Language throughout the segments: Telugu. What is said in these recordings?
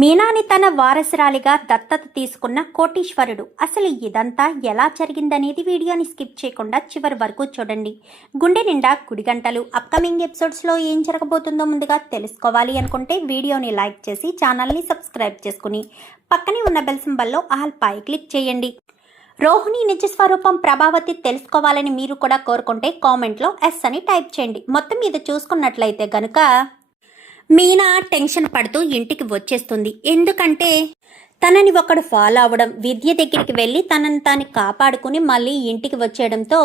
మీనాని తన వారసురాలిగా దత్తత తీసుకున్న కోటీశ్వరుడు. అసలు ఇదంతా ఎలా జరిగిందనేది వీడియోని స్కిప్ చేయకుండా చివరి వరకు చూడండి. గుండె నిండా గుడిగంటలు అప్కమింగ్ ఎపిసోడ్స్లో ఏం జరగబోతుందో ముందుగా తెలుసుకోవాలి అనుకుంటే వీడియోని లైక్ చేసి ఛానల్ని సబ్స్క్రైబ్ చేసుకుని పక్కనే ఉన్న బెల్ సింబల్లో ఆల్ పై క్లిక్ చేయండి. రోహిణి నిజ స్వరూపం ప్రభావతి తెలుసుకోవాలని మీరు కూడా కోరుకుంటే కామెంట్లో ఎస్ అని టైప్ చేయండి. మొత్తం మీద చూసుకున్నట్లయితే గనుక మీనా టెన్షన్ పడుతూ ఇంటికి వచ్చేస్తుంది. ఎందుకంటే తనని ఒకడు ఫాలో అవ్వడం, విద్య దగ్గరికి వెళ్ళి తనని తాను కాపాడుకుని మళ్ళీ ఇంటికి వచ్చేయడంతో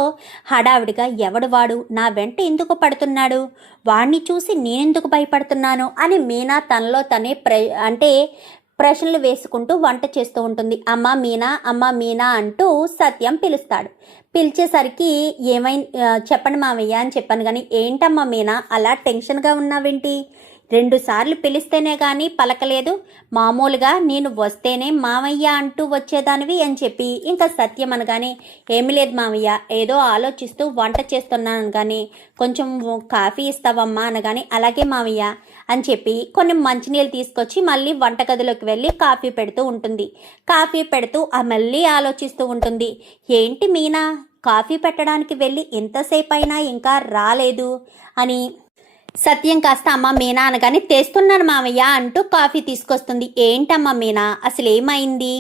హడావిడిగా ఎవడు వాడు నా వెంట ఎందుకు పడుతున్నాడు, వాడిని చూసి నేనెందుకు భయపడుతున్నాను అని మీనా తనలో తనే ప్రశ్నలు వేసుకుంటూ వంట చేస్తూ ఉంటుంది. అమ్మ మీనా, అమ్మ మీనా అంటూ సత్యం పిలుస్తాడు. పిలిచేసరికి చెప్పండి మామయ్య అని చెప్పాను. కానీ ఏంటమ్మా మీనా అలా టెన్షన్గా ఉన్నావేంటి, 2 సార్లు పిలిస్తేనే కానీ పలకలేదు, మామూలుగా నేను వస్తేనే మామయ్య అంటూ వచ్చేదానివి అని చెప్పి ఇంకా సత్యం అనగానే ఏమీ లేదు మామయ్య, ఏదో ఆలోచిస్తూ వంట చేస్తున్నాను కానీ కొంచెం కాఫీ ఇస్తావమ్మా అనగానే అలాగే మామయ్య అని చెప్పి కొన్ని మంచినీళ్ళు తీసుకొచ్చి మళ్ళీ వంటగదిలోకి వెళ్ళి కాఫీ పెడుతూ ఉంటుంది. కాఫీ పెడుతూ మళ్ళీ ఆలోచిస్తూ ఉంటుంది. ఏంటి మీనా కాఫీ పెట్టడానికి వెళ్ళి ఎంతసేపు అయినా ఇంకా రాలేదు అని. సత్యం కాస్త అమ్మ మీనా అనగానే తెస్తున్నాను మామయ్య అంటూ కాఫీ తీసుకొస్తుంది. ఏంటమ్మా మీనా అసలు ఏమైంది,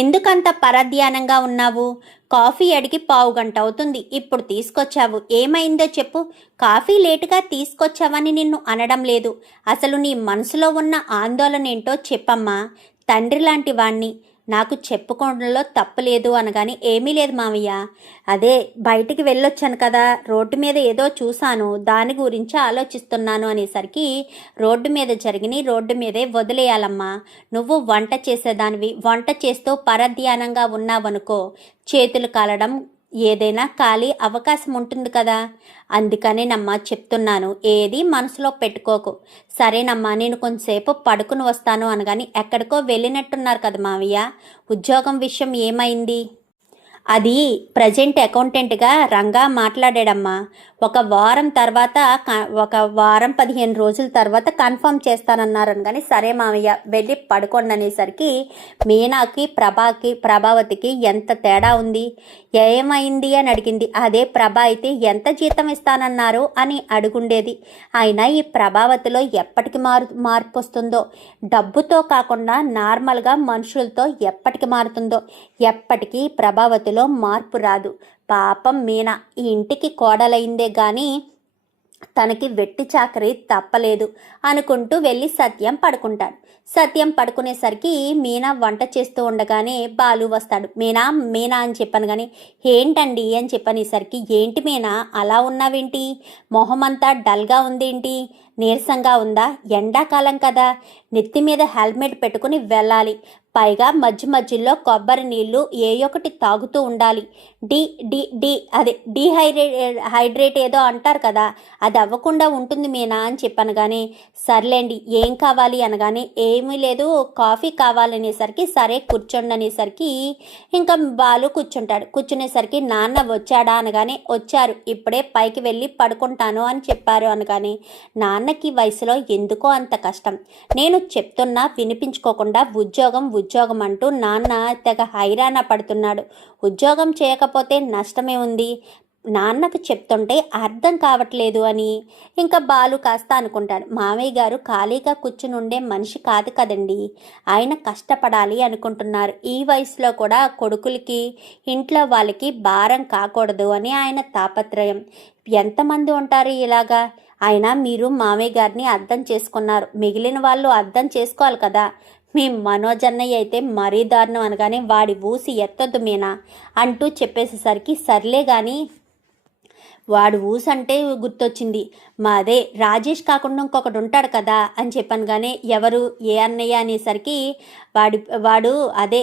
ఎందుకంత పరధ్యానంగా ఉన్నావు, కాఫీ అడిగి 1/2 గంట అవుతుంది, ఇప్పుడు తీసుకొచ్చావు, ఏమైందో చెప్పు, కాఫీ లేటుగా తీసుకొచ్చావని నిన్ను అనడం లేదు, అసలు నీ మనసులో ఉన్న ఆందోళన ఏంటో చెప్పమ్మా, తండ్రి లాంటి వాణ్ణి నాకు చెప్పుకోవడంలో తప్పులేదు అనగాని ఏమీ లేదు మామయ్య, అదే బయటికి వెళ్ళొచ్చాను కదా, రోడ్డు మీద ఏదో చూశాను, దాని గురించి ఆలోచిస్తున్నాను అనేసరికి రోడ్డు మీద జరిగిన రోడ్డు మీదే వదిలేయాలమ్మా, నువ్వు వంట చేసేదానివి, వంట చేస్తూ పరధ్యానంగా ఉన్నావనుకో చేతులు కాలడం ఏదైనా ఖాళీ అవకాశం ఉంటుంది కదా, అందుకనేనమ్మా చెప్తున్నాను, ఏది మనసులో పెట్టుకోకు, సరేనమ్మా నేను కొంచెంసేపు పడుకుని వస్తాను అనగాని ఎక్కడికో వెళ్ళినట్టున్నారు కదా మావయ్య, ఉద్యోగం విషయం ఏమైంది, అది ప్రజెంట్ అకౌంటెంట్గా రంగా మాట్లాడాడమ్మా, ఒక వారం తర్వాత ఒక వారం 15 రోజుల తర్వాత కన్ఫర్మ్ చేస్తానన్నారని. కానీ సరే మామయ్య వెళ్ళి పడుకోండి అనేసరికి మీనాకి ప్రభావతికి ఎంత తేడా ఉంది, ఏమైంది అని అడిగింది. అదే ప్రభ అయితే ఎంత జీతం ఇస్తానన్నారు అని అడుగుండేది. అయినా ఈ ప్రభావతిలో ఎప్పటికి మార్పు వస్తుందో, డబ్బుతో కాకుండా నార్మల్గా మనుషులతో ఎప్పటికి మారుతుందో, ఎప్పటికీ ప్రభావతిలో మార్పు రాదు. పాపం మీనా ఈ ఇంటికి కోడలైందే కానీ తనకి వెట్టి చాకరీ తప్పలేదు అనుకుంటూ వెళ్ళి సత్యం పడుకుంటాడు. సత్యం పడుకునేసరికి మీనా వంట చేస్తూ ఉండగానే బాలు వస్తాడు. మీనా మీనా అని చెప్పాను కానీ ఏంటండి అని చెప్పనేసరికి ఏంటి మీనా అలా ఉన్నావేంటి, మొహమంతా డల్గా ఉందేంటి, నీరసంగా ఉందా, ఎండాకాలం కదా, నెత్తి మీద హెల్మెట్ పెట్టుకుని వెళ్ళాలి, పైగా మధ్యలో కొబ్బరి నీళ్ళు ఒకటి తాగుతూ ఉండాలి, అదే హైడ్రేట్ ఏదో అంటారు కదా, అది అవ్వకుండా ఉంటుంది మీనా అని చెప్పాను. కానీ సర్లేండి ఏం కావాలి అనగానే ఏమీ లేదు కాఫీ కావాలనేసరికి సరే కూర్చోండి అనేసరికి ఇంకా బాలు కూర్చుంటాడు. కూర్చునేసరికి నాన్న వచ్చాడా అనగానే వచ్చారు, ఇప్పుడే పైకి వెళ్ళి పడుకుంటాను అని చెప్పారు అనగానే నాన్నకి వయసులో ఎందుకో అంత కష్టం, నేను చెప్తున్నా వినిపించుకోకుండా ఉద్యోగం అంటూ నాన్న తెగ హైరాణ పడుతున్నాడు, ఉద్యోగం చేయకపోతే నష్టమే ఉంది, నాన్నకు చెప్తుంటే అర్థం కావట్లేదు అని ఇంకా బాలు కాస్త అనుకుంటాడు. మామయ్య గారు ఖాళీగా కూర్చుని ఉండే మనిషి కాదు కదండి, ఆయన కష్టపడాలి అనుకుంటున్నారు, ఈ వయసులో కూడా కొడుకులకి ఇంట్లో వాళ్ళకి భారం కాకూడదు అని ఆయన తాపత్రయం. ఎంతమంది ఉంటారు ఇలాగా, అయినా మీరు మామయ్య గారిని అర్థం చేసుకున్నారు, మిగిలిన వాళ్ళు అర్థం చేసుకోవాలి కదా, మీ మనోజ్ అన్నయ్య అయితే మరీ దారుణం అనగానే వాడి ఊసి ఎత్తొద్దు మీనా అంటూ చెప్పేసేసరికి సర్లే కానీ వాడు ఊసంటే గుర్తొచ్చింది, మాదే రాజేష్ కాకుండా ఇంకొకటి ఉంటాడు కదా అని చెప్పాను. కానీ ఎవరు ఏ అన్నయ్య అనేసరికి వాడు అదే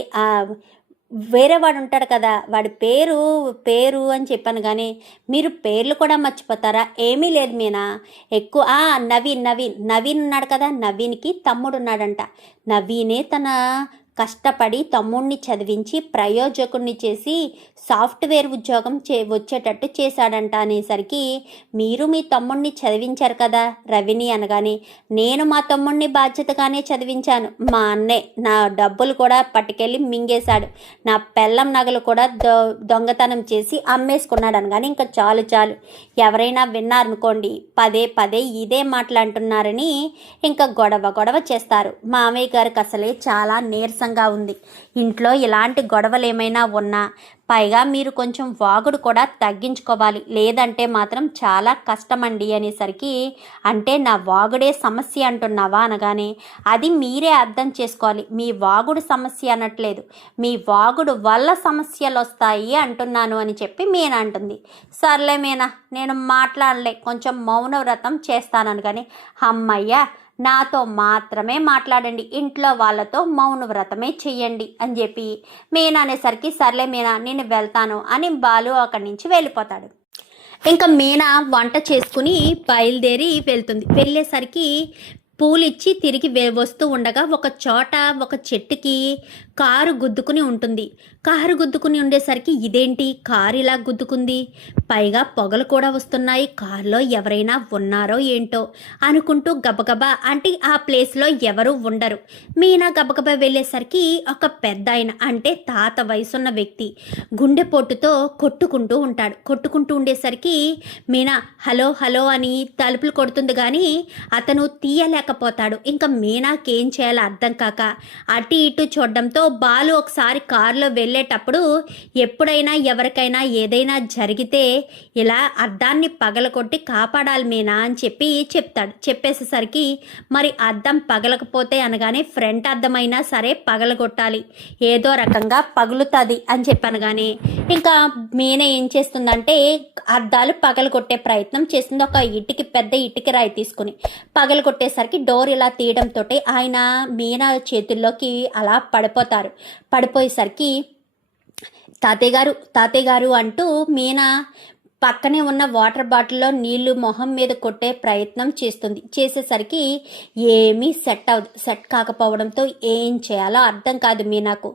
వేరే వాడు ఉంటాడు కదా, వాడి పేరు అని చెప్పాను. కానీ మీరు పేర్లు కూడా మర్చిపోతారా, ఏమీ లేదు మీనా, ఎక్కువ నవీన్ ఉన్నాడు కదా, నవీన్కి తమ్ముడు ఉన్నాడంట, నవీనే తన కష్టపడి తమ్ముడిని చదివించి ప్రయోజకుడిని చేసి సాఫ్ట్వేర్ ఉద్యోగం వచ్చేటట్టు చేశాడంట అనేసరికి, మీరు మీ తమ్ముడిని చదివించారు కదా రవిని అనగానే, నేను మా తమ్ముడిని బాధ్యతగానే చదివించాను. మా అన్నే నా డబ్బులు కూడా పట్టుకెళ్ళి మింగేశాడు, నా పెళ్ళం నగలు కూడా దొంగతనం చేసి అమ్మేసుకున్నాడు అనగానే, ఇంకా చాలు చాలు, ఎవరైనా విన్నారనుకోండి పదే పదే ఇదే మాట్లాడుతున్నారని ఇంకా గొడవ చేస్తారు. మామయ్య గారికి అసలే చాలా నీరసంగా ఉంది. ఇంట్లో ఇలాంటి గొడవలు ఏమైనా ఉన్నా, పైగా మీరు కొంచెం వాగుడు కూడా తగ్గించుకోవాలి, లేదంటే మాత్రం చాలా కష్టమండి అనేసరికి, అంటే నా వాగుడే సమస్య అంటున్నావా అనగానే, అది మీరే అర్థం చేసుకోవాలి, మీ వాగుడు సమస్య అనట్లేదు, మీ వాగుడు వల్ల సమస్యలు వస్తాయి అంటున్నాను అని చెప్పి మీనా అంటుంది. సర్లే మీనా, నేను మాట్లాడలే, కొంచెం మౌనవ్రతం చేస్తానని. అమ్మయ్య, నాతో మాత్రమే మాట్లాడండి, ఇంట్లో వాళ్ళతో మౌన వ్రతమే చెయ్యండి అని చెప్పి మీనా అనేసరికి, సర్లే మీనా నేను వెళ్తాను అని బాలు అక్కడి నుంచి వెళ్ళిపోతాడు. ఇంకా మీనా వంట చేసుకుని బయలుదేరి వెళ్తుంది. వెళ్ళేసరికి పూలిచ్చి తిరిగి వస్తూ ఉండగా ఒక చోట ఒక చెట్టుకి కారు గుద్దుకుని ఉంటుంది. కారు గుద్దుకుని ఉండేసరికి, ఇదేంటి కారు ఇలా గుద్దుకుంది, పైగా పొగలు కూడా వస్తున్నాయి, కారులో ఎవరైనా ఉన్నారో ఏంటో అనుకుంటూ గబగబా, అంటే ఆ ప్లేస్లో ఎవరు ఉండరు. మీనా గబగబా వెళ్ళేసరికి ఒక పెద్ద ఆయన, అంటే తాత వయసున్న వ్యక్తి గుండెపోటుతో కొట్టుకుంటూ ఉంటాడు. కొట్టుకుంటూ ఉండేసరికి మీనా హలో హలో అని తలుపులు కొడుతుంది, కానీ అతను తీయలేకపోతాడు. ఇంకా మీనాకేం చేయాలో అర్థం కాక అటు ఇటు చూడడంతో బాలు ఒకసారి కారులో వెళ్ళేటప్పుడు, ఎప్పుడైనా ఎవరికైనా ఏదైనా జరిగితే ఇలా అద్దాన్ని పగలగొట్టి కాపాడాలి మీనా అని చెప్తాడు. చెప్పేసేసరికి, మరి అద్దం పగలకపోతే అనగానే, ఫ్రంట్ అద్దమైనా సరే పగలగొట్టాలి, ఏదో రకంగా పగులుతుంది అని చెప్పనగానే, ఇంకా మీనా ఏం చేస్తుందంటే అద్దాలు పగలగొట్టే ప్రయత్నం చేస్తుంది. ఒక పెద్ద ఇటుక రాయి తీసుకుని పగలగొట్టేసరికి డోర్ ఇలా తీయడంతో ఆయన మీనా చేతుల్లోకి అలా పడిపోయేసరికి, తాతయ్య గారు అంటూ మీనా పక్కనే ఉన్న వాటర్ బాటిల్లో నీళ్లు మొహం మీద కొట్టే ప్రయత్నం చేసేసరికి ఏమీ సెట్ కాకపోవడంతో ఏం చేయాలో అర్థం కాదు మీనాకు.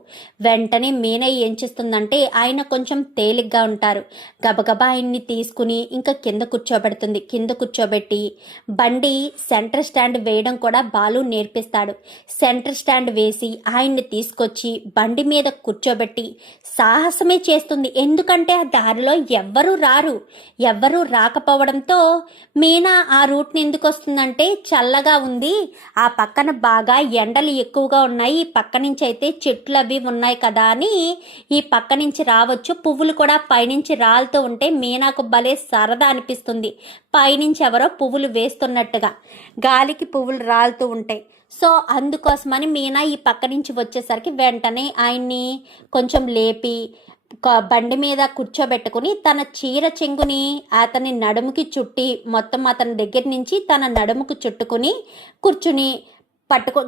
వెంటనే మీనా ఏం చేస్తుందంటే, ఆయన కొంచెం తేలిగ్గా ఉంటారు, గబగబా ఆయన్ని తీసుకుని ఇంకా కింద కూర్చోబెడుతుంది. కింద కూర్చోబెట్టి బండి సెంటర్ స్టాండ్ వేయడం కూడా బాలు నేర్పిస్తాడు. సెంటర్ స్టాండ్ వేసి ఆయన్ని తీసుకొచ్చి బండి మీద కూర్చోబెట్టి సాహసమే చేస్తుంది. ఎందుకంటే ఆ దారిలో ఎవ్వరూ రాకపోవడంతో మీనా ఆ రూట్ని ఎందుకు వస్తుందంటే, చల్లగా ఉంది, ఆ పక్కన బాగా ఎండలు ఎక్కువగా ఉన్నాయి, ఈ పక్క నుంచి అయితే చెట్లు అవి ఉన్నాయి కదా అని ఈ పక్క నుంచి రావచ్చు, పువ్వులు కూడా పైనుంచి రాలుతూ ఉంటే మీనాకు భలే సరదా అనిపిస్తుంది, పైనుంచి ఎవరో పువ్వులు వేస్తున్నట్టుగా గాలికి పువ్వులు రాలుతూ ఉంటాయి. సో అందుకోసమని మీనా ఈ పక్క నుంచి వచ్చేసరికి వెంటనే ఆయన్ని కొంచెం లేపి బండి మీద కూర్చోబెట్టుకుని తన చీర చెంగుని అతని నడుముకి చుట్టి, మొత్తం అతని దగ్గర నుంచి తన నడుముకు చుట్టుకుని కూర్చుని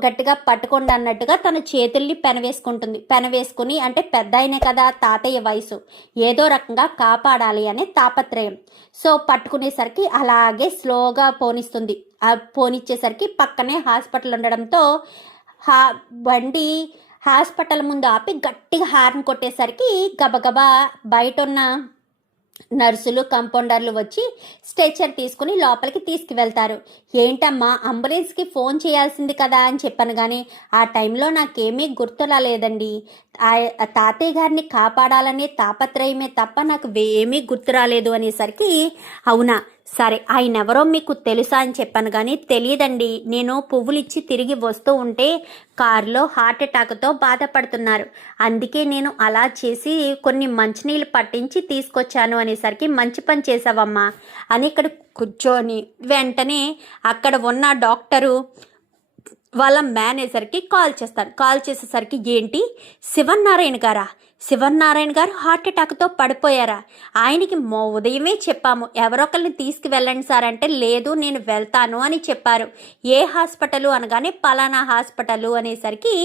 గట్టిగా పట్టుకోండి అన్నట్టుగా తన చేతుల్ని పెనవేసుకుని, అంటే పెద్ద అయినే కదా తాతయ్య వయసు, ఏదో రకంగా కాపాడాలి అనే తాపత్రయం. సో పట్టుకునేసరికి అలాగే స్లోగా పోనిస్తుంది. పోనిచ్చేసరికి పక్కనే హాస్పిటల్ ఉండడంతో బండి హాస్పిటల్ ముందు ఆపి గట్టిగా హార్న్ కొట్టేసరికి గబగబా బయట ఉన్న నర్సులు కంపౌండర్లు వచ్చి స్ట్రెచర్ తీసుకుని లోపలికి తీసుకువెళ్తారు. ఏంటమ్మా, అంబులెన్స్కి ఫోన్ చేయాల్సింది కదా అని చెప్పాను, కానీ ఆ టైంలో నాకేమీ గుర్తు రాలేదండి, తాతయ్య గారిని కాపాడాలనే తాపత్రయమే తప్ప నాకు ఏమీ గుర్తు రాలేదు అనేసరికి, అవునా సరే, ఆయన ఎవరో మీకు తెలుసా అని చెప్పాను, కానీ తెలియదండి, నేను పువ్వులు ఇచ్చి తిరిగి వస్తూ ఉంటే కారులో హార్ట్ అటాక్తో బాధపడుతున్నారు, అందుకే నేను అలా చేసి కొన్ని మంచినీళ్ళు పట్టించి తీసుకొచ్చాను అనేసరికి, మంచి పని చేసావమ్మా అని ఇక్కడ కూర్చొని వెంటనే అక్కడ ఉన్న డాక్టరు వాళ్ళ మేనేజర్కి కాల్ చేస్తారు. కాల్ చేసేసరికి, ఏంటి శివనారాయణ గారు హార్ట్ అటాక్తో పడిపోయారా, ఆయనకి ఉదయమే చెప్పాము ఎవరొకరిని తీసుకువెళ్ళండి సార్ అంటే, లేదు నేను వెళ్తాను అని చెప్పారు, ఏ హాస్పిటల్ అనగానే పలానా హాస్పిటల్ అనేసరికి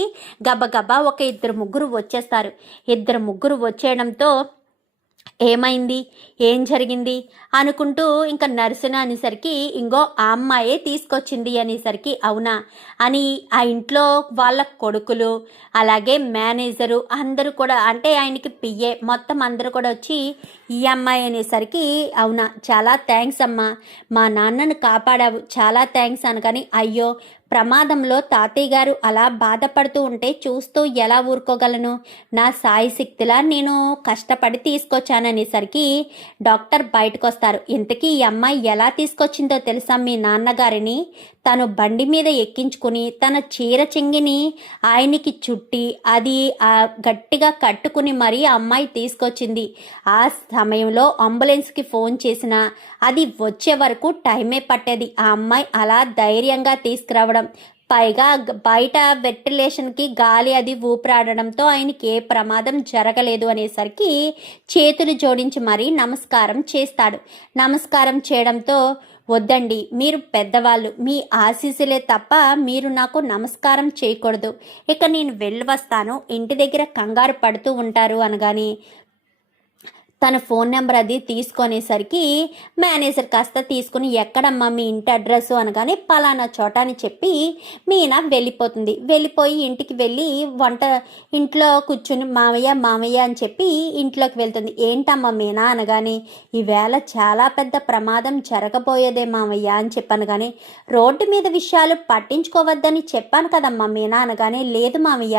గబగబా ఒక 2-3 వచ్చేస్తారు. 2-3 వచ్చేయడంతో ఏమైంది, ఏం జరిగింది అనుకుంటూ ఇంకా నర్సును అనేసరికి ఇంకో ఆ అమ్మాయే తీసుకొచ్చింది అనేసరికి అవునా అని ఆ ఇంట్లో వాళ్ళ కొడుకులు అలాగే మేనేజరు అందరూ కూడా అంటే ఆయనకి పిఏ మొత్తం అందరూ కూడా వచ్చి ఈ అమ్మాయి అనేసరికి అవునా చాలా థ్యాంక్స్ అమ్మా, మా నాన్నను కాపాడావు, చాలా థ్యాంక్స్ అనగాని అయ్యో ప్రమాదంలో తాతయ్య గారు అలా బాధపడుతూ ఉంటే చూస్తూ ఎలా ఊరుకోగలను, నా సాయి శక్తిలా నేను కష్టపడి తీసుకొచ్చాననేసరికి డాక్టర్ బయటకు వస్తారు. ఇంతకీ ఈ అమ్మాయి ఎలా తీసుకొచ్చిందో తెలుసా మీ నాన్నగారిని, తను బండి మీద ఎక్కించుకుని తన చీర చెంగిని ఆయనకి చుట్టి అది గట్టిగా కట్టుకుని మరీ ఆ అమ్మాయి తీసుకొచ్చింది. ఆ సమయంలో అంబులెన్స్కి ఫోన్ చేసినా అది వచ్చే వరకు టైమే పట్టేది. ఆ అమ్మాయి అలా ధైర్యంగా తీసుకురావడం, పైగా బయట వెంటిలేషన్కి గాలి అది ఊపిరాడడంతో ఆయనకి ఏ ప్రమాదం జరగలేదు అనేసరికి చేతులు జోడించి మరీ నమస్కారం చేస్తాడు. నమస్కారం చేయడంతో వద్దండి, మీరు పెద్దవాళ్ళు, మీ ఆశీస్సులే తప్ప మీరు నాకు నమస్కారం చేయకూడదు, ఇక నేను వెళ్ళి వస్తాను, ఇంటి దగ్గర కంగారు పడుతూ ఉంటారు అనగాని తన ఫోన్ నెంబర్ అది తీసుకునేసరికి మేనేజర్ కాస్త తీసుకుని ఎక్కడమ్మా మీ ఇంటి అడ్రస్ అనగానే పలానా చోట అని చెప్పి మీనా వెళ్ళిపోతుంది. వెళ్ళిపోయి ఇంటికి వెళ్ళి ఇంట్లో కూర్చుని మామయ్య మామయ్య అని చెప్పి ఇంట్లోకి వెళ్తుంది. ఏంటమ్మా మీనా అనగానే ఈవేళ చాలా పెద్ద ప్రమాదం జరగబోయేదే మామయ్య అని చెప్పాను. కానీ రోడ్డు మీద విషయాలు పట్టించుకోవద్దని చెప్పాను కదమ్మా మీనా అనగానే లేదు మామయ్య,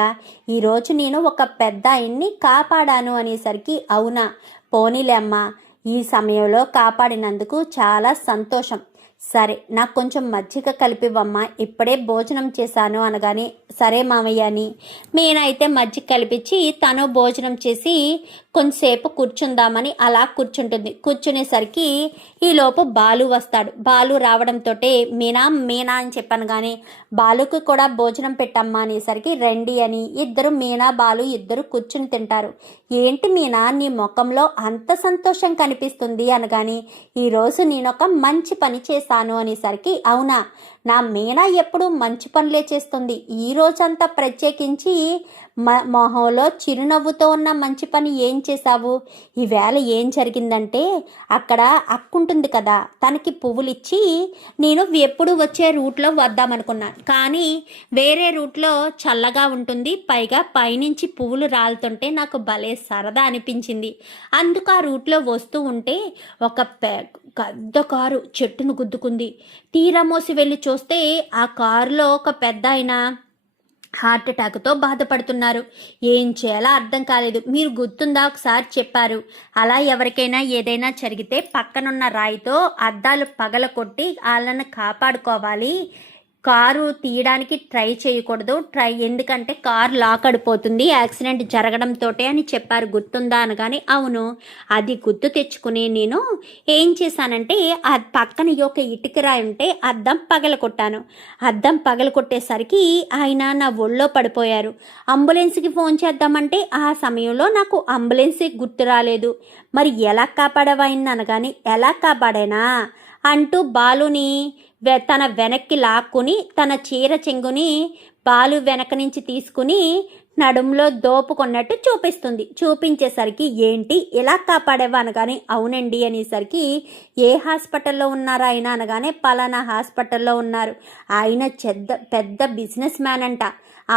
ఈరోజు నేను ఒక పెద్ద ఆయన్ని కాపాడాను అనేసరికి అవునా, పోనీలే అమ్మా, ఈ సమయంలో కాపాడినందుకు చాలా సంతోషం, సరే నాకు కొంచెం మజ్జిగ కలిపివమ్మా, ఇప్పుడే భోజనం చేశాను అనగానే సరే మామయ్య అని మీనా అయితే మజ్జిగ కలిపించి తను భోజనం చేసి కొంచెంసేపు కూర్చుందామని అలా కూర్చుంటుంది. కూర్చునేసరికి ఈలోపు బాలు వస్తాడు. బాలు రావడంతో మీనా మీనా అని చెప్పాను కానీ బాలుకు కూడా భోజనం పెట్టమ్మా అనేసరికి రండి అని ఇద్దరు మీనా బాలు ఇద్దరు కూర్చుని తింటారు. ఏంటి మీనా నీ ముఖంలో అంత సంతోషం కనిపిస్తుంది అనగాని ఈరోజు నేనొక మంచి పని చేశాను అనేసరికి అవునా, నా మీనా ఎప్పుడు మంచి పనులే చేస్తుంది, ఈ రోజంతా ప్రత్యేకించి మొహంలో చిరునవ్వుతో ఉన్న మంచి పని ఏం చేశావు, ఈవేళ ఏం జరిగిందంటే అక్కడ అక్కుంటుంది కదా, తనకి పువ్వులు ఇచ్చి నేను ఎప్పుడు వచ్చే రూట్లో వద్దామనుకున్నాను, కానీ వేరే రూట్లో చల్లగా ఉంటుంది, పైగా పైనుంచి పువ్వులు రాలుతుంటే నాకు భలే సరదా అనిపించింది, అందుకు ఆ రూట్లో వస్తూ ఉంటే ఒక పెద్ద కారు చెట్టును గుద్దుకుంది. తీరా మోసి వెళ్ళి చూస్తే ఆ కారులో ఒక పెద్ద ఆయన హార్ట్ అటాక్తో బాధపడుతున్నారు. ఏం చేయాలో అర్థం కాలేదు. మీరు గుర్తుందా ఒకసారి చెప్పారు, అలా ఎవరికైనా ఏదైనా జరిగితే పక్కనున్న రాయితో అద్దాలు పగలకొట్టి వాళ్ళని కాపాడుకోవాలి, కారు తీయడానికి ట్రై చేయకూడదు, ఎందుకంటే కారు లాక్ అడిపోతుంది యాక్సిడెంట్ జరగడంతో అని చెప్పారు, గుర్తుందా అనగానే అవును, అది గుర్తు తెచ్చుకుని నేను ఏం చేశానంటే ఆ పక్కన ఒక ఇటుకరాయి ఉంటే అద్దం పగలకొట్టాను. అద్దం పగలకొట్టేసరికి ఆయన నా ఒళ్ళో పడిపోయారు. అంబులెన్స్కి ఫోన్ చేద్దామంటే ఆ సమయంలో నాకు అంబులెన్స్ గుర్తు రాలేదు, మరి ఎలా కాపాడవాయిని అనగానే ఎలా కాపాడేనా అంటూ బాలుని తన వెనక్కి లాక్కుని తన చీర చెంగుని బాలు వెనక నుంచి తీసుకుని నడుంలో దోపుకున్నట్టు చూపిస్తుంది. చూపించేసరికి ఏంటి ఇలా కాపాడేవా అనగానే అవునండి అనేసరికి ఏ హాస్పిటల్లో ఉన్నారా ఆయన అనగానే పలానా హాస్పిటల్లో ఉన్నారు, ఆయన పెద్ద బిజినెస్ మ్యాన్ అంట,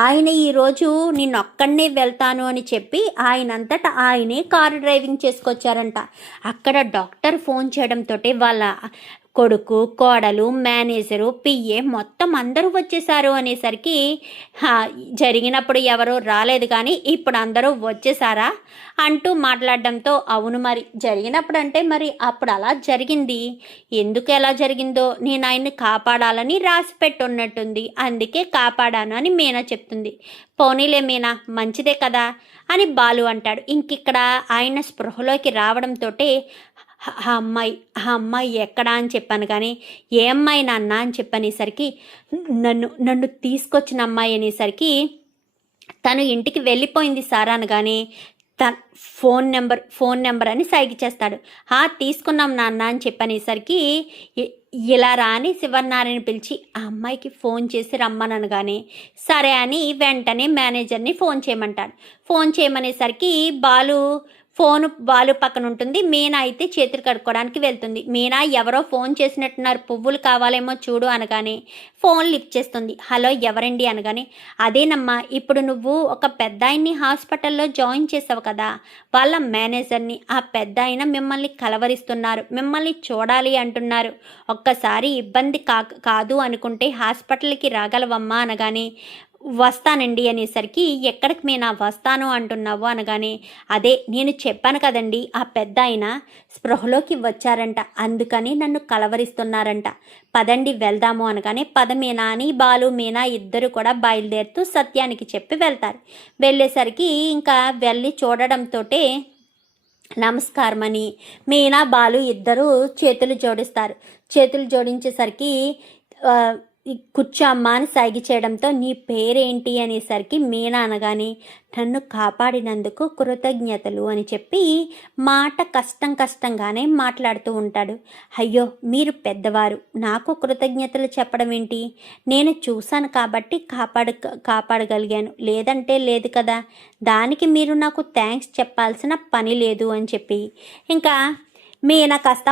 ఆయన ఈరోజు నిన్నొక్కడనే వెళ్తాను అని చెప్పి ఆయనంతటా ఆయనే కారు డ్రైవింగ్ చేసుకొచ్చారంట. అక్కడ డాక్టర్ ఫోన్ చేయడంతో వాళ్ళ కొడుకు కోడలు మేనేజరు పిఏ మొత్తం అందరూ వచ్చేసారు అనేసరికి జరిగినప్పుడు ఎవరూ రాలేదు కానీ ఇప్పుడు అందరూ వచ్చేసారా అంటూ మాట్లాడడంతో అవును, మరి జరిగినప్పుడు అంటే మరి అప్పుడు అలా జరిగింది, ఎందుకు ఎలా జరిగిందో నేను ఆయన్ని కాపాడాలని రాసి పెట్టున్నట్టుంది, అందుకే కాపాడాను అని మీనా చెప్తుంది. పోనీలే మీనా, మంచిదే కదా అని బాలు అంటాడు. ఇంకిక్కడ ఆయన స్పృహలోకి రావడంతో ఆ అమ్మాయి ఎక్కడా అని చెప్పాను కానీ ఏ అమ్మాయి నాన్న అని చెప్పనేసరికి నన్ను తీసుకొచ్చిన అమ్మాయి అనేసరికి తను ఇంటికి వెళ్ళిపోయింది సార్ అనగానే ఫోన్ నెంబర్ అని సైగ చేస్తాడు. తీసుకున్నాం నాన్న అని చెప్పనేసరికి ఇలా రాని శివనారాయణ పిలిచి ఆ అమ్మాయికి ఫోన్ చేసి రమ్మనగానే సరే అని వెంటనే మేనేజర్ని ఫోన్ చేయమంటాడు. ఫోన్ చేయమనేసరికి బాలు ఫోన్ బాలు పక్కన ఉంటుంది. మీనా అయితే చేతులు కడుక్కోవడానికి వెళ్తుంది. మీనా ఎవరో ఫోన్ చేసినట్టున్నారు, పువ్వులు కావాలేమో చూడు అనగానే ఫోన్ లిఫ్ట్ చేస్తుంది. హలో ఎవరండి అనగానే, అదేనమ్మా ఇప్పుడు నువ్వు ఒక పెద్ద ఆయన్ని హాస్పిటల్లో జాయిన్ చేసావు కదా, వాళ్ళ మేనేజర్ని. ఆ పెద్ద ఆయన మిమ్మల్ని కలవరిస్తున్నారు, మిమ్మల్ని చూడాలి అంటున్నారు. ఒక్కసారి ఇబ్బంది కాదు అనుకుంటే హాస్పిటల్కి రాగలవమ్మా అనగానే, వస్తానండి అనేసరికి, ఎక్కడికి మీనా వస్తాను అంటున్నావు అనగానే, అదే నేను చెప్పాను కదండి, ఆ పెద్ద ఆయన స్పృహలోకి వచ్చారంట, అందుకని నన్ను కలవరిస్తున్నారంట, పదండి వెళ్దాము అనగానే, పద మీనా అని బాలు మీనా ఇద్దరు కూడా బయలుదేరుతూ సత్యానికి చెప్పి వెళ్తారు. వెళ్ళేసరికి ఇంకా వెళ్ళి చూడడంతో నమస్కారం అని మీనా బాలు ఇద్దరు చేతులు జోడిస్తారు. చేతులు జోడించేసరికి కూర్చో అమ్మా అని సైగ చేయడంతో, నీ పేరేంటి అనేసరికి మీనా అనగానే, నన్ను కాపాడినందుకు కృతజ్ఞతలు అని చెప్పి మాట కష్టంగానే మాట్లాడుతూ ఉంటాడు. అయ్యో మీరు పెద్దవారు, నాకు కృతజ్ఞతలు చెప్పడం ఏంటి, నేను చూశాను కాబట్టి కాపాడగలిగాను, లేదంటే లేదు కదా, దానికి మీరు నాకు థ్యాంక్స్ చెప్పాల్సిన పని లేదు అని చెప్పి ఇంకా మీనా కాస్త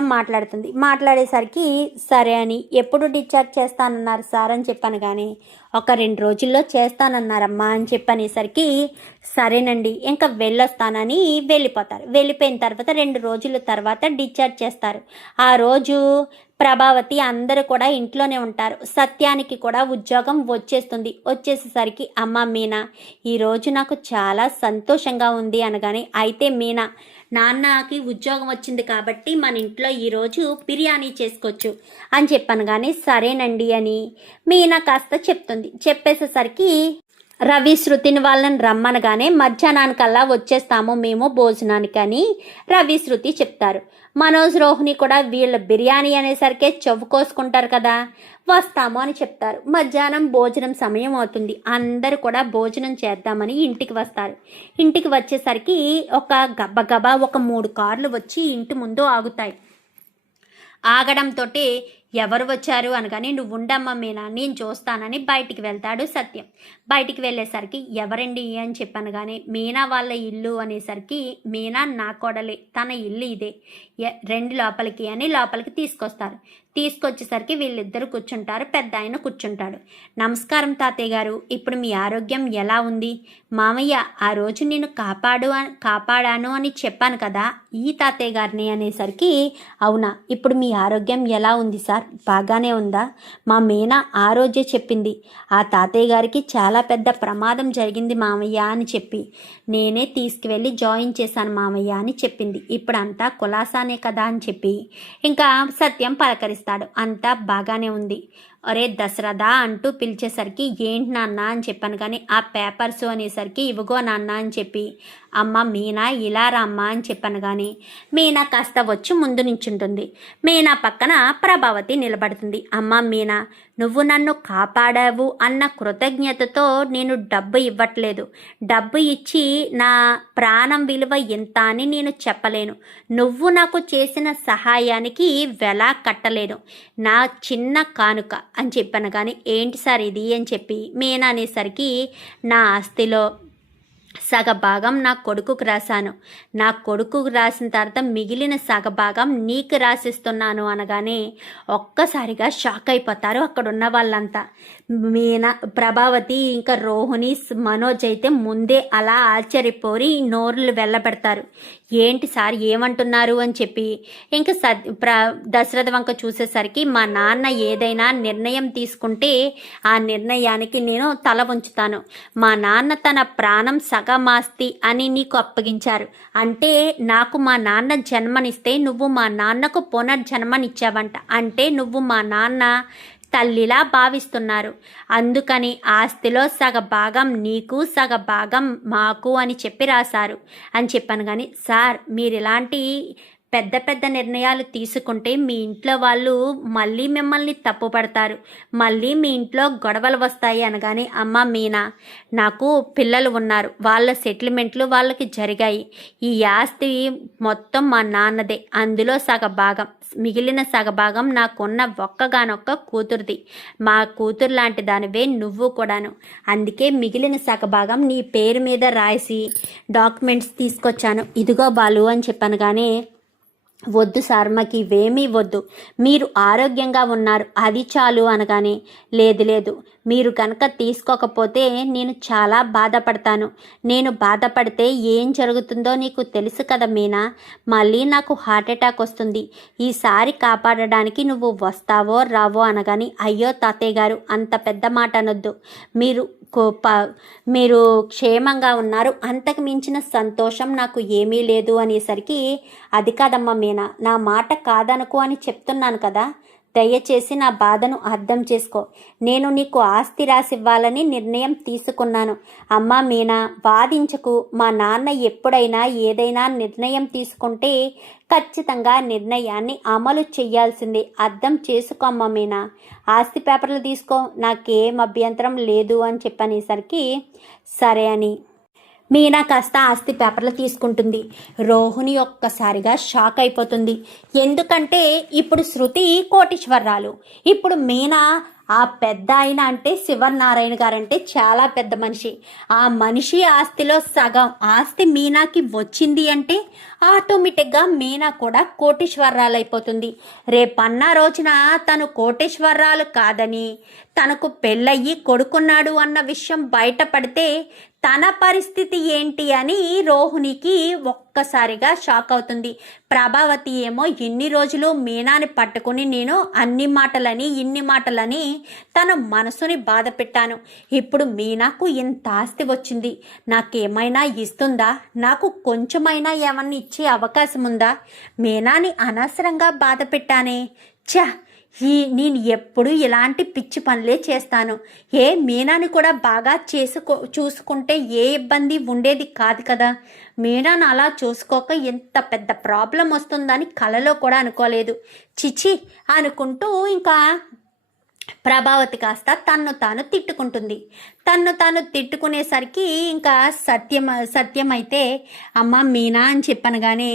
మాట్లాడేసరికి, సరే అని, ఎప్పుడు డిశ్చార్జ్ చేస్తానన్నారు సార్ అని చెప్పాను, కానీ ఒక 2 రోజుల్లో చేస్తానన్నారమ్మా అని చెప్పనేసరికి, సరేనండి ఇంకా వెళ్ళొస్తానని వెళ్ళిపోతారు. వెళ్ళిపోయిన తర్వాత 2 రోజుల తర్వాత డిశ్చార్జ్ చేస్తారు. ఆ రోజు ప్రభావతి అందరూ కూడా ఇంట్లోనే ఉంటారు. సత్యానికి కూడా ఉద్యోగం వచ్చేసేసరికి, అమ్మ మీనా ఈరోజు నాకు చాలా సంతోషంగా ఉంది అనగానే, అయితే మీనా నాన్నకి ఉద్యోగం వచ్చింది కాబట్టి మన ఇంట్లో ఈరోజు బిర్యానీ చేసుకోవచ్చు అని చెప్పాను, కానీ సరేనండి అని మీనా కాస్త చెప్పేసేసరికి రవి శృతిని వాళ్ళని రమ్మనగానే, మధ్యాహ్నానికల్లా వచ్చేస్తాము మేము భోజనానికి అని రవి శృతి చెప్తారు. మనోజ్ రోహిణి కూడా వీళ్ళ బిర్యానీ అనేసరికే చెవు కోసుకుంటారు కదా, వస్తాము అని చెప్తారు. మధ్యాహ్నం భోజనం సమయం అవుతుంది. అందరూ కూడా భోజనం చేద్దామని ఇంటికి వస్తారు. ఇంటికి వచ్చేసరికి ఒక గబగబా ఒక 3 కార్లు వచ్చి ఇంటి ముందు ఆగుతాయి. ఆగడంతో ఎవరు వచ్చారు అనగానే, నువ్వు ఉండమ్మా మీనా నేను చూస్తానని బయటికి వెళ్తాడు సత్యం. బయటికి వెళ్ళేసరికి, ఎవరండి అని చెప్పాను, కానీ మీనా వాళ్ళ ఇల్లు అనేసరికి, మీనా నా కోడలే, తన ఇల్లు ఇదే, రెండు లోపలికి అని లోపలికి తీసుకొచ్చేసరికి వీళ్ళిద్దరు కూర్చుంటారు. పెద్ద ఆయన కూర్చుంటాడు. నమస్కారం తాతయ్య గారు, ఇప్పుడు మీ ఆరోగ్యం ఎలా ఉంది? మామయ్య ఆ రోజు నేను కాపాడాను అని చెప్పాను కదా, ఈ తాతయ్య గారిని అనేసరికి, అవునా ఇప్పుడు మీ ఆరోగ్యం ఎలా ఉంది సార్, బాగానే ఉందా? మా మీనా ఆ రోజే చెప్పింది, ఆ తాతయ్య గారికి చాలా పెద్ద ప్రమాదం జరిగింది మామయ్య అని చెప్పి, నేనే తీసుకువెళ్ళి జాయిన్ చేశాను మామయ్య అని చెప్పింది. ఇప్పుడు అంతా కులాసానే కదా అని చెప్పి ఇంకా సత్యం పలకరిస్తాడు. అంతా బాగానే ఉంది. అరే దశరథ అంటూ పిలిచేసరికి, ఏంటి నాన్న అని చెప్పాను, కానీ ఆ పేపర్స్ అనేసరికి, ఇవిగో నాన్న అని చెప్పి, అమ్మ మీనా ఇలా రామ్మా అని చెప్పాను, కానీ మీనా కాస్త వచ్చి ముందు నించుంటుంది. మీనా పక్కన ప్రభావతి నిలబడుతుంది. అమ్మ మీనా, నువ్వు నన్ను కాపాడావు అన్న కృతజ్ఞతతో నేను డబ్బు ఇవ్వట్లేదు, డబ్బు ఇచ్చి నా ప్రాణం విలువ ఎంత అని నేను చెప్పలేను, నువ్వు నాకు చేసిన సహాయానికి వెల కట్టలేను, నా చిన్న కానుక అని చెప్పాను, కానీ ఏంటి సార్ ఇది అని చెప్పి మీనా అనేసరికి, నా ఆస్తిలో సగభాగం నా కొడుకుకు రాశాను, నా కొడుకుకు రాసిన తర్వాత మిగిలిన సగభాగం నీకు రాసిస్తున్నాను అనగానే ఒక్కసారిగా షాక్ అయిపోతారు అక్కడున్న వాళ్ళంతా. మీనా, ప్రభావతి ఇంకా రోహిణి, మనోజ్ అయితే ముందే అలా ఆశ్చర్యపోయి నోర్లు వెళ్ళబెడతారు. ఏంటి సార్ ఏమంటున్నారు అని చెప్పి ఇంకా దశరథ వంక చూసేసరికి, మా నాన్న ఏదైనా నిర్ణయం తీసుకుంటే ఆ నిర్ణయానికి నేను తల ఉంచుతాను, మా నాన్న తన ప్రాణం సగమాస్తి అని నీకు అప్పగించారు అంటే, నాకు మా నాన్న జన్మనిస్తే నువ్వు మా నాన్నకు పునర్జన్మనిచ్చావంట అంటే, నువ్వు మా నాన్న తల్లిలా భావిస్తున్నారు, అందుకని ఆస్తిలో సగభాగం నీకు సగభాగం మాకు అని చెప్పి రాశారు అని చెప్పాను. కానీ సార్ మీరు ఇలాంటి పెద్ద పెద్ద నిర్ణయాలు తీసుకుంటే మీ ఇంట్లో వాళ్ళు మళ్ళీ మిమ్మల్ని తప్పుపడతారు, మళ్ళీ మీ ఇంట్లో గొడవలు వస్తాయి అనగానే, అమ్మ మీనా, నాకు పిల్లలు ఉన్నారు, వాళ్ళ సెటిల్మెంట్లు వాళ్ళకి జరిగాయి, ఈ ఆస్తి మొత్తం మా నాన్నదే, అందులో సగభాగం, మిగిలిన సగభాగం నాకున్న ఒక్కగానొక్క కూతురుది, మా కూతురు లాంటి దానివే నువ్వు కూడాను, అందుకే మిగిలిన సగభాగం నీ పేరు మీద రాసి డాక్యుమెంట్స్ తీసుకొచ్చాను, ఇదిగో బాలు అని చెప్పాను. కానీ వద్దు సార్, మాకు ఇవేమీ వద్దు, మీరు ఆరోగ్యంగా ఉన్నారు అది చాలు అనగానే, లేదు లేదు, మీరు కనుక తీసుకోకపోతే నేను చాలా బాధపడతాను, నేను బాధపడితే ఏం జరుగుతుందో నీకు తెలుసు కదా మీనా, మళ్ళీ నాకు హార్ట్అటాక్ వస్తుంది, ఈసారి కాపాడడానికి నువ్వు వస్తావో రావో అనగాని, అయ్యో తాతయ్య గారు అంత పెద్ద మాట అనొద్దు, మీరు క్షేమంగా ఉన్నారు, అంతకు మించిన సంతోషం నాకు ఏమీ లేదు అనేసరికి, అది కాదమ్మా మీనా, నా మాట కాదనుకో అని చెప్తున్నాను కదా, దయచేసి నా బాధను అర్థం చేసుకో, నేను నీకు ఆస్తి రాసివ్వాలని నిర్ణయం తీసుకున్నాను. అమ్మా మీనా, వాదించకు, మా నాన్న ఎప్పుడైనా ఏదైనా నిర్ణయం తీసుకుంటే ఖచ్చితంగా నిర్ణయాన్ని అమలు చేయాల్సిందే, అర్థం చేసుకో అమ్మ మీనా, ఆస్తి పేపర్లు తీసుకో, నాకేం అభ్యంతరం లేదు అని చెప్పనేసరికి సరే అని మీనా కాస్త ఆస్తి పేపర్లు తీసుకుంటుంది. రోహిణి ఒక్కసారిగా షాక్ అయిపోతుంది. ఎందుకంటే ఇప్పుడు శృతి కోటీశ్వరరాలు, ఇప్పుడు మీనా ఆ పెద్ద ఆయన అంటే శివనారాయణ గారంటే చాలా పెద్ద మనిషి, ఆ మనిషి ఆస్తిలో సగం ఆస్తి మీనాకి వచ్చింది అంటే ఆటోమేటిక్గా మీనా కూడా కోటీశ్వరరాలు అయిపోతుంది. రేపన్న రోజున తను కోటీశ్వరరాలు కాదని, తనకు పెళ్ళయ్యి కొడుకున్నాడు అన్న విషయం బయటపడితే తన పరిస్థితి ఏంటి అని రోహిణికి ఒక్కసారిగా షాక్ అవుతుంది. ప్రభావతి ఏమో ఇన్ని రోజులు మీనాని పట్టుకుని నేను అన్ని మాటలని ఇన్ని మాటలని తన మనసుని బాధ పెట్టాను, ఇప్పుడు మీనాకు ఇంత ఆస్తి వచ్చింది, నాకేమైనా ఇస్తుందా, నాకు కొంచెమైనా ఏమన్నా ఇచ్చే అవకాశం ఉందా, మీనాని అనవసరంగా బాధ పెట్టానే, ఛ, నేను ఎప్పుడు ఇలాంటి పిచ్చి పనులే చేస్తాను, మీనాని కూడా బాగా చూసుకుంటే ఏ ఇబ్బంది ఉండేది కాదు కదా, మీనాను అలా చూసుకోక ఎంత పెద్ద ప్రాబ్లం వస్తుందని కలలో కూడా అనుకోలేదు, చిచి అనుకుంటూ ఇంకా ప్రభావతి కాస్త తన్ను తాను తిట్టుకుంటుంది. తన్ను తాను తిట్టుకునేసరికి ఇంకా సత్యమైతే అమ్మ మీనా అని చెప్పనగానే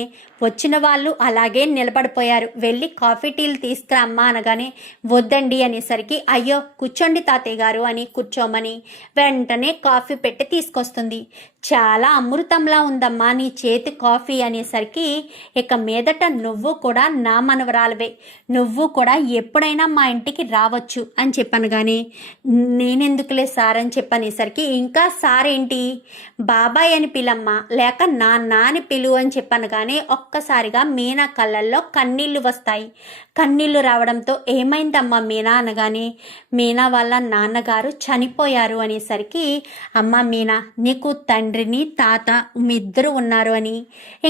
వచ్చిన వాళ్ళు అలాగే నిలబడిపోయారు. వెళ్ళి కాఫీ టీలు తీసుకురా అమ్మ అనగానే వద్దండి అనేసరికి, అయ్యో కూర్చోండి తాతయ్య గారు అని కూర్చోమని వెంటనే కాఫీ పెట్టి తీసుకొస్తుంది. చాలా అమృతంలా ఉందమ్మా నీ చేతి కాఫీ అనేసరికి, ఇక మీదట నువ్వు కూడా నా మనవరాలవే, నువ్వు కూడా ఎప్పుడైనా మా ఇంటికి రావచ్చు అని చెప్పాను. కానీ నేనెందుకులే సార్ అని చెప్పనేసరికి, ఇంకా సార్ ఏంటి, బాబాయ్ అని పిలమ్మ లేక నాన్న అని పిలువు అని చెప్పాను. కానీ ఒక్కసారిగా మీనా కళ్ళల్లో కన్నీళ్లు వస్తాయి. కన్నీళ్లు రావడంతో ఏమైందమ్మా మీనా అనగానే, మీనా వాళ్ళ నాన్నగారు చనిపోయారు అనేసరికి, అమ్మ మీనా నీకు తండ్రిని తాత మీ ఇద్దరు ఉన్నారు అని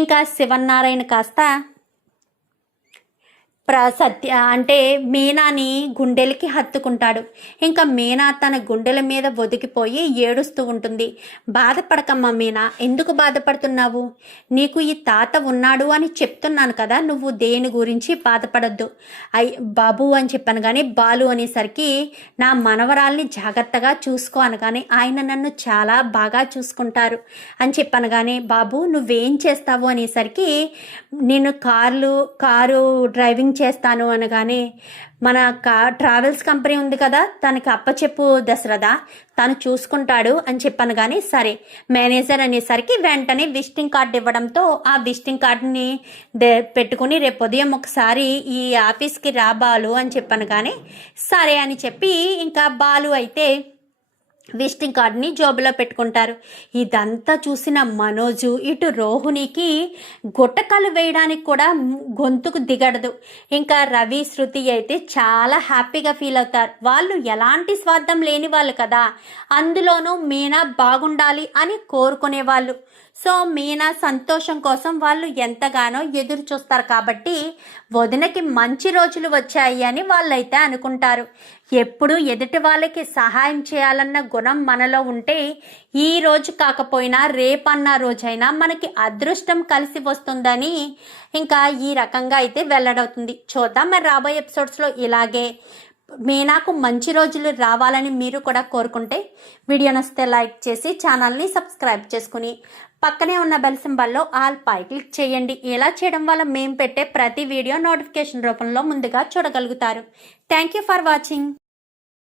ఇంకా శివనారాయణ కాస్త సత్య అంటే మీనాని గుండెలకి హత్తుకుంటాడు. ఇంకా మీనా తన గుండెల మీద ఒదిగిపోయి ఏడుస్తూ ఉంటుంది. బాధపడకమ్మా మీనా, ఎందుకు బాధపడుతున్నావు, నీకు ఈ తాత ఉన్నాడు అని చెప్తున్నాను కదా, నువ్వు దేని గురించి బాధపడద్దు బాబు అని చెప్పాను. కానీ బాలు అనేసరికి, నా మనవరాల్ని జాగ్రత్తగా చూసుకో అనగానే, ఆయన నన్ను చాలా బాగా చూసుకుంటారు అని చెప్పాను. కానీ బాబు నువ్వేం చేస్తావు అనేసరికి, నేను కారు డ్రైవింగ్ చేస్తాను అనగానే, మన ట్రావెల్స్ కంపెనీ ఉంది కదా, తనకి అప్పచెప్పు దశరథ, తను చూసుకుంటాడు అని చెప్పాను. కానీ సరే మేనేజర్ అనేసరికి వెంటనే విజిటింగ్ కార్డు ఇవ్వడంతో ఆ విజిటింగ్ కార్డుని పెట్టుకుని రేపు ఉదయం ఒకసారి ఈ ఆఫీస్కి రా బాలు అని చెప్పాను. కానీ సరే అని చెప్పి ఇంకా బాలు అయితే విజిటింగ్ కార్డుని జోబులో పెట్టుకుంటారు. ఇదంతా చూసిన మనోజు ఇటు రోహిణికి గుట్టకాలు వేయడానికి కూడా గొంతుకు దిగడదు. ఇంకా రవి శృతి అయితే చాలా హ్యాపీగా ఫీల్ అవుతారు. వాళ్ళు ఎలాంటి స్వార్థం లేని వాళ్ళు కదా, అందులోనూ మీనా బాగుండాలి అని కోరుకునేవాళ్ళు. సో మీనా సంతోషం కోసం వాళ్ళు ఎంతగానో ఎదురు చూస్తారు కాబట్టి వదినకి మంచి రోజులు వచ్చాయి అని వాళ్ళైతే అనుకుంటారు. ఎప్పుడు ఎదుటి వాళ్ళకి సహాయం చేయాలన్న గుణం మనలో ఉంటే ఈ రోజు కాకపోయినా రేపన్న రోజైనా మనకి అదృష్టం కలిసి వస్తుందని ఇంకా ఈ రకంగా అయితే వెల్లడవుతుంది. చూద్దాం మరి రాబోయే ఎపిసోడ్స్లో ఇలాగే మీనాకు మంచి రోజులు రావాలని మీరు కూడా కోరుకుంటే వీడియో నచ్చితే లైక్ చేసి ఛానల్ని సబ్స్క్రైబ్ చేసుకుని పక్కనే ఉన్న బెల్ సింబల్లో ఆల్ పై క్లిక్ చేయండి. ఇలా చేయడం వల్ల మేము పెట్టే ప్రతి వీడియో నోటిఫికేషన్ రూపంలో ముందుగా చూడగలుగుతారు. Thank you for watching.